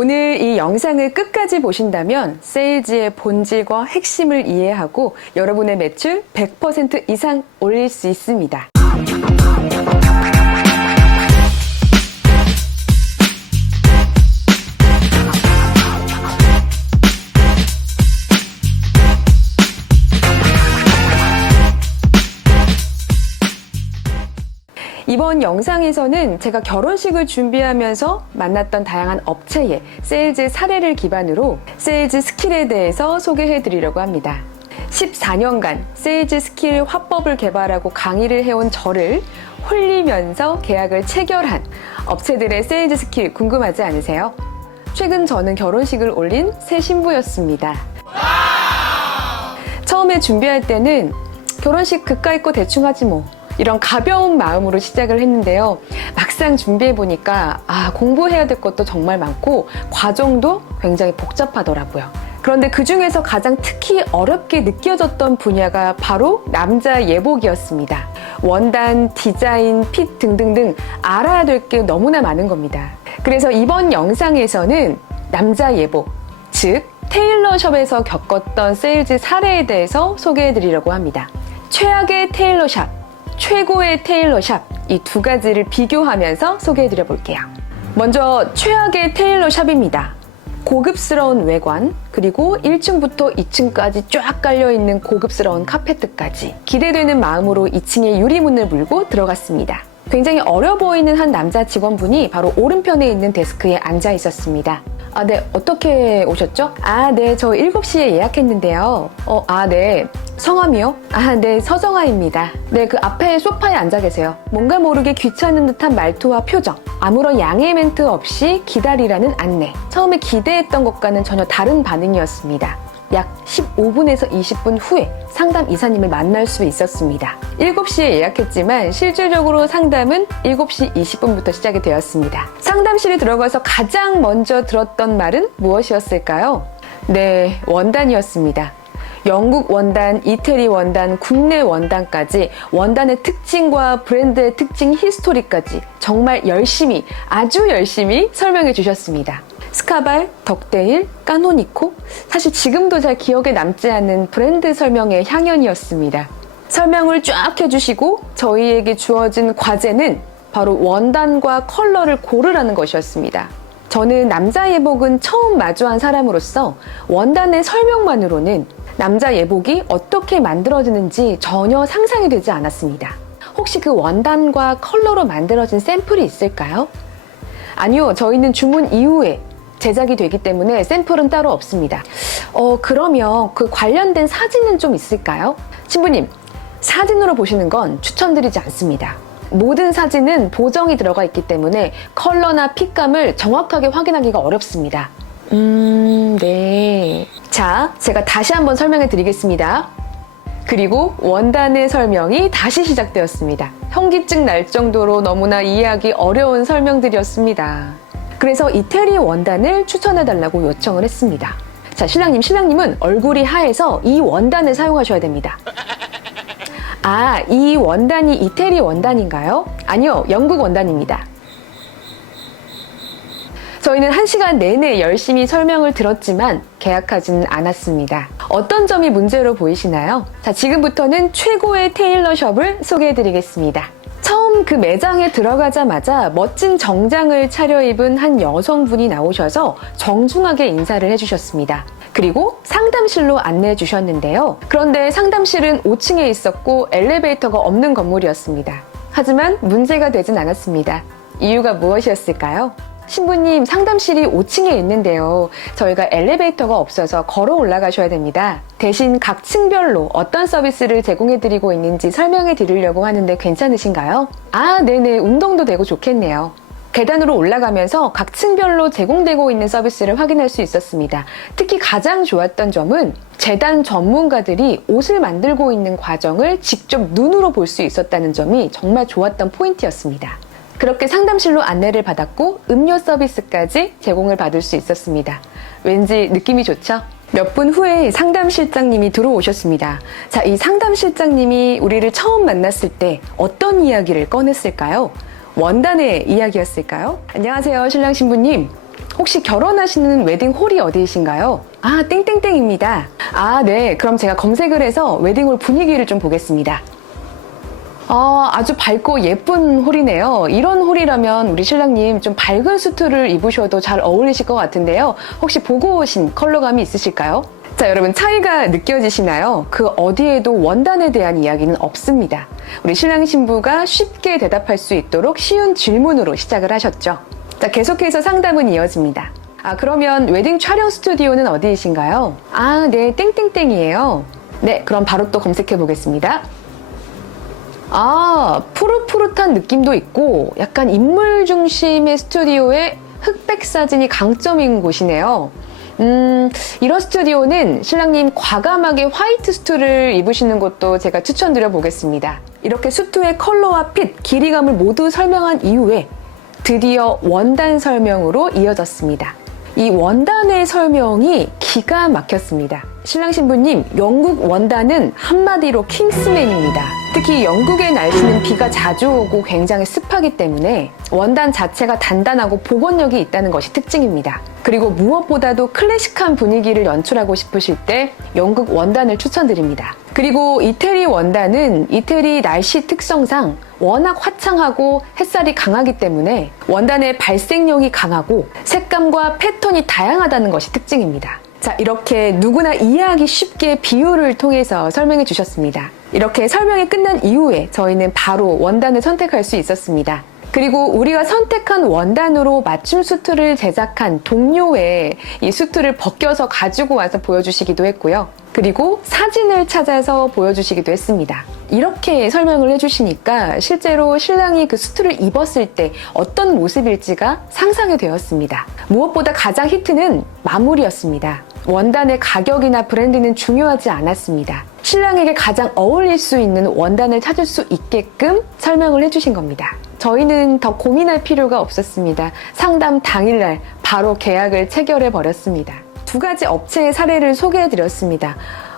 오늘 이 영상을 끝까지 보신다면 세일즈의 본질과 핵심을 이해하고 여러분의 매출 100% 이상 올릴 수 있습니다. 이번 영상에서는 제가 결혼식을 준비하면서 만났던 다양한 업체의 세일즈 사례를 기반으로 세일즈 스킬에 대해서 소개해 드리려고 합니다. 14년간 세일즈 스킬 화법을 개발하고 강의를 해온 저를 홀리면서 계약을 체결한 업체들의 세일즈 스킬 궁금하지 않으세요? 최근 저는 결혼식을 올린 새 신부였습니다. 처음에 준비할 때는 결혼식 그까이 거 대충 하지 뭐 이런 가벼운 마음으로 시작을 했는데요. 막상 준비해보니까 공부해야 될 것도 정말 많고 과정도 굉장히 복잡하더라고요. 그런데 그 중에서 가장 특히 어렵게 느껴졌던 분야가 바로 남자 예복이었습니다. 원단, 디자인, 핏 등등등 알아야 될 게 너무나 많은 겁니다. 그래서 이번 영상에서는 남자 예복, 즉 테일러숍에서 겪었던 세일즈 사례에 대해서 소개해드리려고 합니다. 최악의 테일러샵, 최고의 테일러샵, 이 두 가지를 비교하면서 소개해드려 볼게요. 먼저 최악의 테일러샵입니다. 고급스러운 외관, 그리고 1층부터 2층까지 쫙 깔려있는 고급스러운 카페트까지 기대되는 마음으로 2층에 유리문을 물고 들어갔습니다. 굉장히 어려 보이는 한 남자 직원분이 바로 오른편에 있는 데스크에 앉아 있었습니다. 네, 어떻게 오셨죠? 네, 저 7시에 예약했는데요. 네. 성함이요? 네, 서정아입니다. 네, 그 앞에 소파에 앉아 계세요. 뭔가 모르게 귀찮은 듯한 말투와 표정, 아무런 양해 멘트 없이 기다리라는 안내. 처음에 기대했던 것과는 전혀 다른 반응이었습니다. 약 15분에서 20분 후에 상담 이사님을 만날 수 있었습니다. 7시에 예약했지만 실질적으로 상담은 7시 20분부터 시작이 되었습니다. 상담실에 들어가서 가장 먼저 들었던 말은 무엇이었을까요? 네, 원단이었습니다. 영국 원단, 이태리 원단, 국내 원단까지 원단의 특징과 브랜드의 특징 히스토리까지 정말 열심히, 아주 열심히 설명해 주셨습니다. 스카발, 덕데일, 까노니코, 사실 지금도 잘 기억에 남지 않는 브랜드 설명의 향연이었습니다. 설명을 쫙 해주시고 저희에게 주어진 과제는 바로 원단과 컬러를 고르라는 것이었습니다. 저는 남자 예복은 처음 마주한 사람으로서 원단의 설명만으로는 남자 예복이 어떻게 만들어지는지 전혀 상상이 되지 않았습니다. 혹시 그 원단과 컬러로 만들어진 샘플이 있을까요? 아니요, 저희는 주문 이후에 제작이 되기 때문에 샘플은 따로 없습니다. 그러면 그 관련된 사진은 좀 있을까요? 신부님, 사진으로 보시는 건 추천드리지 않습니다. 모든 사진은 보정이 들어가 있기 때문에 컬러나 핏감을 정확하게 확인하기가 어렵습니다. 네. 자, 제가 다시 한번 설명해 드리겠습니다. 그리고 원단의 설명이 다시 시작되었습니다. 현기증 날 정도로 너무나 이해하기 어려운 설명들이었습니다. 그래서 이태리 원단을 추천해 달라고 요청을 했습니다. 자, 신랑님은 얼굴이 하얘서 이 원단을 사용하셔야 됩니다. 이 원단이 이태리 원단인가요? 아니요, 영국 원단입니다. 저희는 1시간 내내 열심히 설명을 들었지만 계약하지는 않았습니다. 어떤 점이 문제로 보이시나요? 자, 지금부터는 최고의 테일러숍을 소개해드리겠습니다. 처음 그 매장에 들어가자마자 멋진 정장을 차려입은 한 여성분이 나오셔서 정중하게 인사를 해주셨습니다. 그리고 상담실로 안내해 주셨는데요. 그런데 상담실은 5층에 있었고 엘리베이터가 없는 건물이었습니다. 하지만 문제가 되진 않았습니다. 이유가 무엇이었을까요? 신부님, 상담실이 5층에 있는데요. 저희가 엘리베이터가 없어서 걸어 올라가셔야 됩니다. 대신 각 층별로 어떤 서비스를 제공해드리고 있는지 설명해 드리려고 하는데 괜찮으신가요? 네네, 운동도 되고 좋겠네요. 계단으로 올라가면서 각 층별로 제공되고 있는 서비스를 확인할 수 있었습니다. 특히 가장 좋았던 점은 재단 전문가들이 옷을 만들고 있는 과정을 직접 눈으로 볼 수 있었다는 점이 정말 좋았던 포인트였습니다. 그렇게 상담실로 안내를 받았고 음료 서비스까지 제공을 받을 수 있었습니다. 왠지 느낌이 좋죠? 몇 분 후에 상담실장님이 들어오셨습니다. 자, 이 상담실장님이 우리를 처음 만났을 때 어떤 이야기를 꺼냈을까요? 원단의 이야기였을까요? 안녕하세요, 신랑 신부님. 혹시 결혼하시는 웨딩홀이 어디이신가요? 아, 땡땡땡입니다. 아, 네. 그럼 제가 검색을 해서 웨딩홀 분위기를 좀 보겠습니다. 아주 밝고 예쁜 홀이네요. 이런 홀이라면 우리 신랑님 좀 밝은 수트를 입으셔도 잘 어울리실 것 같은데요. 혹시 보고 오신 컬러감이 있으실까요? 자, 여러분 차이가 느껴지시나요? 그 어디에도 원단에 대한 이야기는 없습니다. 우리 신랑 신부가 쉽게 대답할 수 있도록 쉬운 질문으로 시작을 하셨죠. 자, 계속해서 상담은 이어집니다. 아, 그러면 웨딩 촬영 스튜디오는 어디이신가요? 아, 네, 땡땡땡이에요. 네, 그럼 바로 또 검색해 보겠습니다. 아, 푸릇푸릇한 느낌도 있고 약간 인물 중심의 스튜디오에 흑백 사진이 강점인 곳이네요. 이런 스튜디오는 신랑님 과감하게 화이트 수트를 입으시는 것도 제가 추천드려 보겠습니다. 이렇게 수트의 컬러와 핏, 길이감을 모두 설명한 이후에 드디어 원단 설명으로 이어졌습니다. 이 원단의 설명이 기가 막혔습니다. 신랑 신부님, 영국 원단은 한마디로 킹스맨입니다. 특히 영국의 날씨는 비가 자주 오고 굉장히 습하기 때문에 원단 자체가 단단하고 복원력이 있다는 것이 특징입니다. 그리고 무엇보다도 클래식한 분위기를 연출하고 싶으실 때 영국 원단을 추천드립니다. 그리고 이태리 원단은 이태리 날씨 특성상 워낙 화창하고 햇살이 강하기 때문에 원단의 발색력이 강하고 색감과 패턴이 다양하다는 것이 특징입니다. 자, 이렇게 누구나 이해하기 쉽게 비유를 통해서 설명해 주셨습니다. 이렇게 설명이 끝난 이후에 저희는 바로 원단을 선택할 수 있었습니다. 그리고 우리가 선택한 원단으로 맞춤 수트를 제작한 동료의 이 수트를 벗겨서 가지고 와서 보여주시기도 했고요. 그리고 사진을 찾아서 보여주시기도 했습니다. 이렇게 설명을 해주시니까 실제로 신랑이 그 수트를 입었을 때 어떤 모습일지가 상상이 되었습니다. 무엇보다 가장 히트는 마무리였습니다. 원단의 가격이나 브랜드는 중요하지 않았습니다. 신랑에게 가장 어울릴 수 있는 원단을 찾을 수 있게끔 설명을 해주신 겁니다. 저희는 더 고민할 필요가 없었습니다. 상담 당일날 바로 계약을 체결해 버렸습니다. 두 가지 업체의 사례를 소개해 드렸습니다.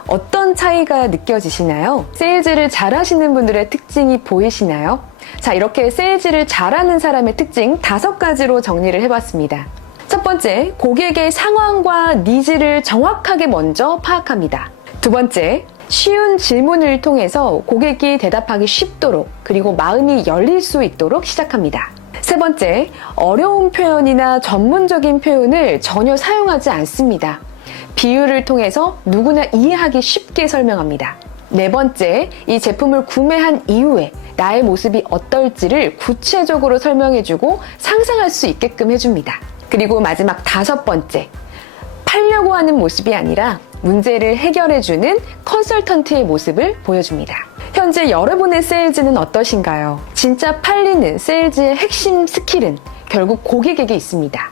어떤 차이가 느껴지시나요? 세일즈를 잘하시는 분들의 특징이 보이시나요? 자, 이렇게 세일즈를 잘하는 사람의 특징 5가지로 정리를 해봤습니다. 첫 번째, 고객의 상황과 니즈를 정확하게 먼저 파악합니다. 두 번째, 쉬운 질문을 통해서 고객이 대답하기 쉽도록 그리고 마음이 열릴 수 있도록 시작합니다. 세 번째, 어려운 표현이나 전문적인 표현을 전혀 사용하지 않습니다. 비유를 통해서 누구나 이해하기 쉽게 설명합니다. 네 번째, 이 제품을 구매한 이후에 나의 모습이 어떨지를 구체적으로 설명해주고 상상할 수 있게끔 해줍니다. 그리고 마지막 5번째, 팔려고 하는 모습이 아니라 문제를 해결해주는 컨설턴트의 모습을 보여줍니다. 현재 여러분의 세일즈는 어떠신가요? 진짜 팔리는 세일즈의 핵심 스킬은 결국 고객에게 있습니다.